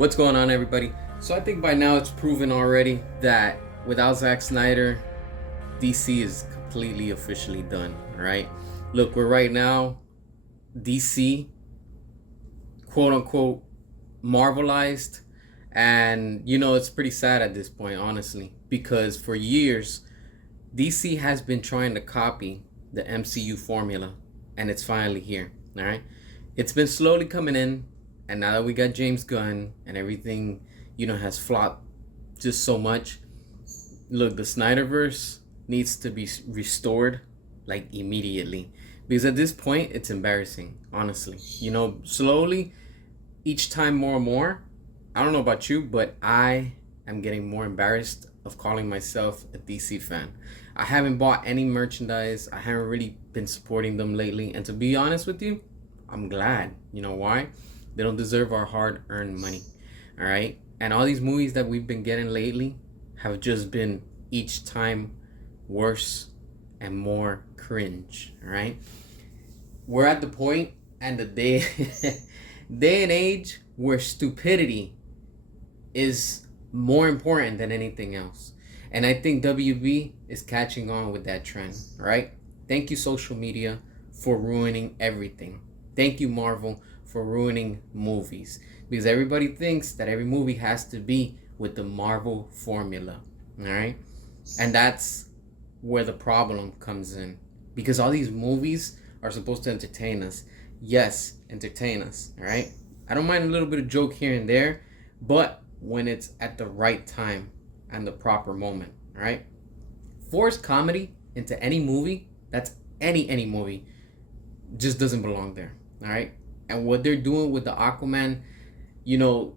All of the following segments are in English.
What's going on, everybody? So I think by now it's proven already that without Zack Snyder, DC is completely officially done, right? Look, we're right now DC, quote unquote, Marvelized, and it's pretty sad at this point, honestly, because for years DC has been trying to copy the MCU formula, and it's finally here. All right, it's been slowly coming in, and now that we got James Gunn and everything, has flopped just so much. Look, the Snyderverse needs to be restored like immediately, because at this point it's embarrassing, honestly. Slowly, each time more and more. I don't know about you, but I am getting more embarrassed of calling myself a DC fan. I haven't bought any merchandise. I haven't really been supporting them lately. And to be honest with you, I'm glad. You know why? They don't deserve our hard earned money. All right? And all these movies that we've been getting lately have just been each time worse and more cringe. All right? We're at the point and the day day and age where stupidity is more important than anything else. And I think WB is catching on with that trend, right? Thank you, social media, for ruining everything. Thank you, Marvel, for ruining movies. Because everybody thinks that every movie has to be with the Marvel formula, all right? And that's where the problem comes in. Because all these movies are supposed to entertain us. Yes, entertain us, all right? I don't mind a little bit of joke here and there, but when it's at the right time and the proper moment, all right? Force comedy into any movie, that's any movie, just doesn't belong there, all right? And what they're doing with the Aquaman, 2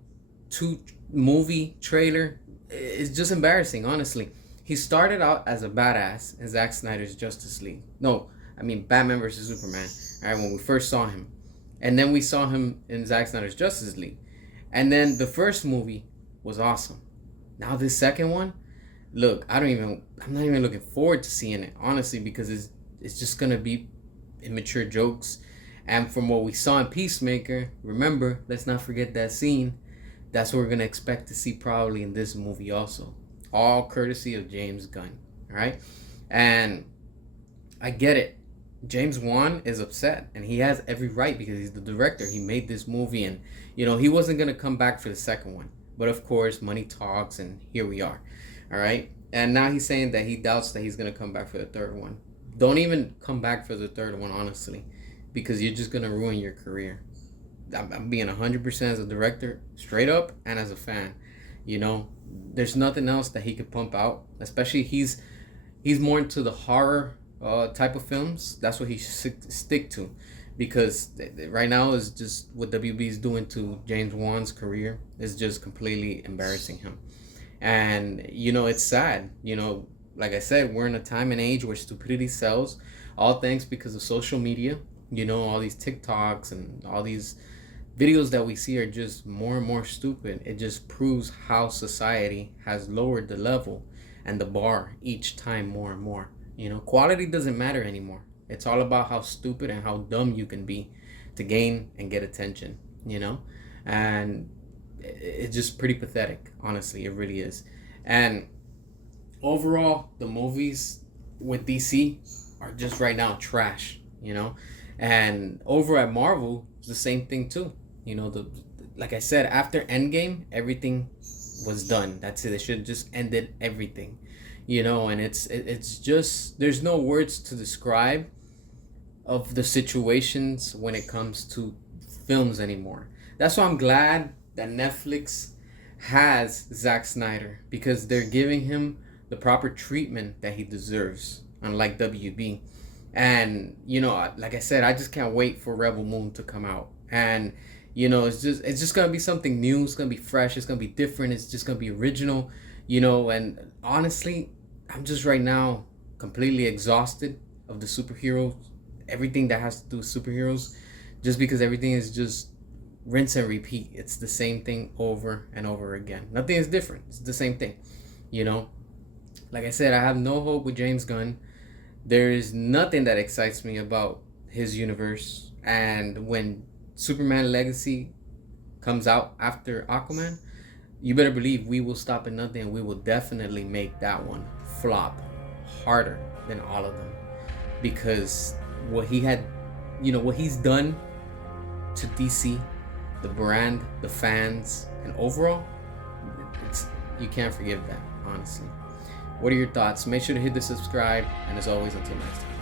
movie trailer is just embarrassing, honestly. He started out as a badass in Zack Snyder's Justice League. No, I mean Batman versus Superman, all right, when we first saw him. And then we saw him in Zack Snyder's Justice League. And then the first movie was awesome. Now this second one, look, I'm not even looking forward to seeing it, honestly, because it's just gonna be immature jokes. And from what we saw in Peacemaker, remember, let's not forget that scene. That's what we're gonna expect to see probably in this movie also. All courtesy of James Gunn. Alright? And I get it. James Wan is upset, and he has every right because he's the director. He made this movie, and he wasn't gonna come back for the second one. But of course, money talks, and here we are. All right, and now he's saying that he doubts that he's gonna come back for the third one. Don't even come back for the third one, honestly, because you're just gonna ruin your career. I'm being 100% as a director, straight up, and as a fan. There's nothing else that he could pump out. Especially he's more into the horror type of films. That's what he should stick to, because right now is just what WB is doing to James Wan's career is just completely embarrassing him. And it's sad. Like I said, we're in a time and age where stupidity sells, all thanks because of social media. All these TikToks and all these videos that we see are just more and more stupid. It just proves how society has lowered the level and the bar each time more and more. Quality doesn't matter anymore. It's all about how stupid and how dumb you can be to gain and get attention, And it's just pretty pathetic, honestly. It really is. And overall, the movies with DC are just right now trash, And over at Marvel, it's the same thing too. Like I said, after Endgame, everything was done. That's it. They should have just ended everything. And it's just, there's no words to describe of the situations when it comes to films anymore. That's why I'm glad that Netflix has Zack Snyder, because they're giving him the proper treatment that he deserves, unlike WB. And like I said, I just can't wait for Rebel Moon to come out. And it's just gonna be something new. It's gonna be fresh. It's gonna be different. It's just gonna be original. And honestly, I'm just right now completely exhausted of the superheroes, everything that has to do with superheroes, just because everything is just rinse and repeat. It's the same thing over and over again. Nothing is different. It's the same thing. Like I said, I have no hope with James Gunn. There is nothing that excites me about his universe. And when Superman Legacy comes out after Aquaman, you better believe we will stop at nothing, and we will definitely make that one flop harder than all of them, because what he had, what he's done to DC, the brand, the fans, and overall, you can't forgive that, honestly. What are your thoughts? Make sure to hit the subscribe, and as always, until next time.